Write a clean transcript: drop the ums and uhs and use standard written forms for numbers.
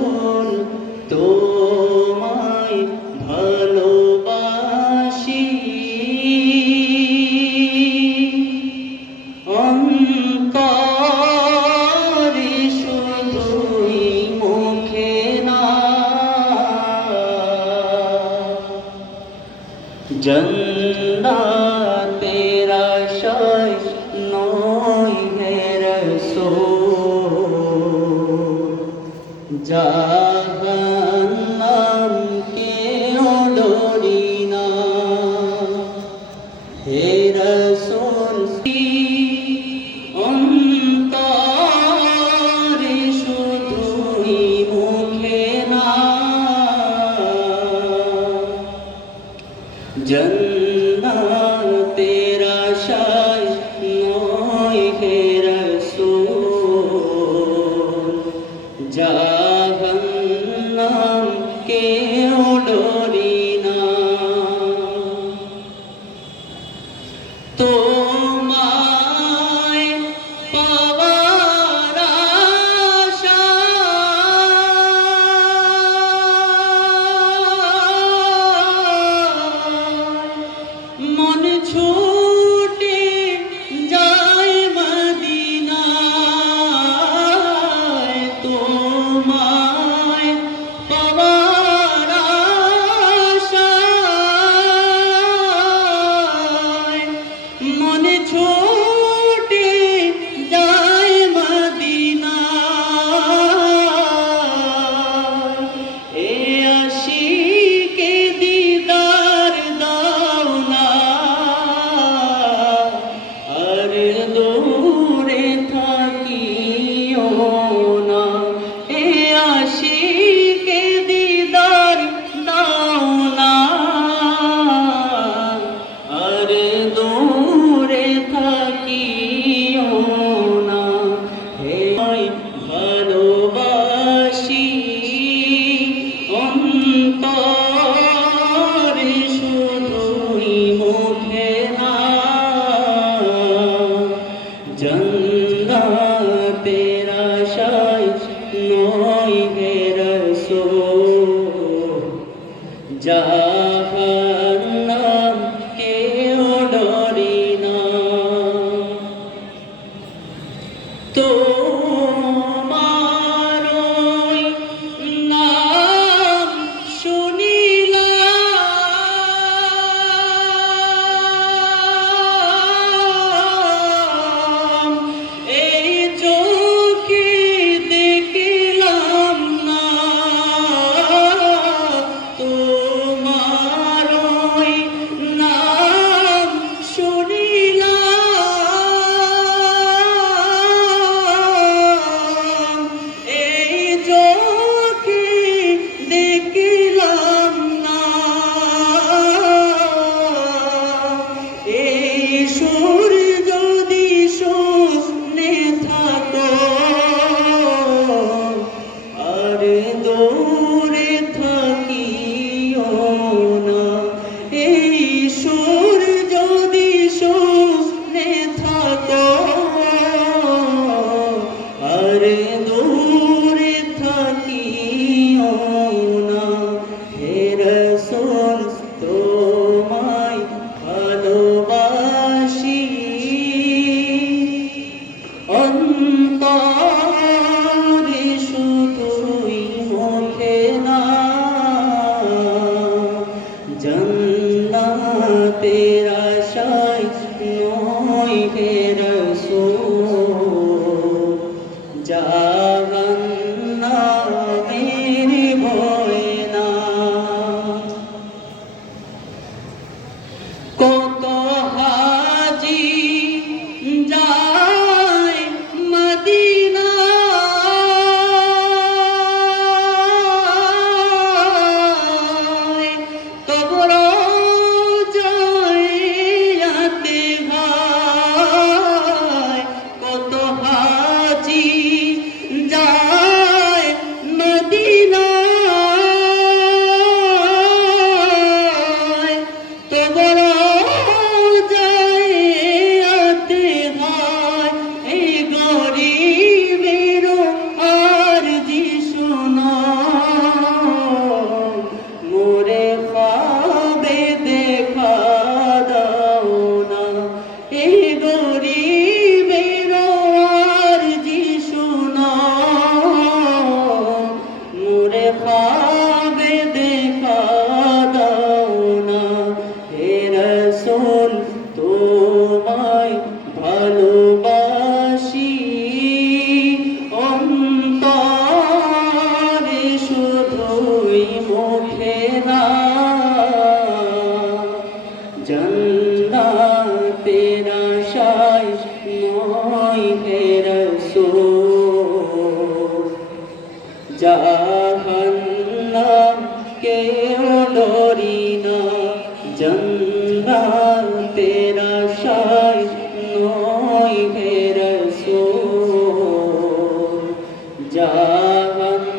রাসূল তোমায় ভালোবাসি অন্তরে শুধুই মুখে না জন্নাতের আশায় নই হে রাসূল জাহান্নাম কেও ডরি না হে রাসূল অন্তরে শুধুই মুখে না জন্নাতের আশায় নই হে রাসূল জাহান্নাম কেও ডরি না তোমায় পাওয়ার আশায় মন ছুটে যায় মদিনায় তোমায় পাওয়ার আশায় মন ছুটে যায় মদিনায় এ আশিকে দিদার দাও না আর দূরে থাকিও না এ আশিকে দিদার দাও না আর দূরে থাকিও না হে ভালোবাসি অন্তরে শুধুই মুখে না জন্নাতের আশায় নই হে রাসূল জাহান্নাম কেও ডরি না তোমার ওই নাম শুনিলাম এই চোখে দেখলাম না তোমার জাহান্নাম কেউ ডরি না, জান্নাতের আশায় নয় হে রাসূল। জাহান্নামে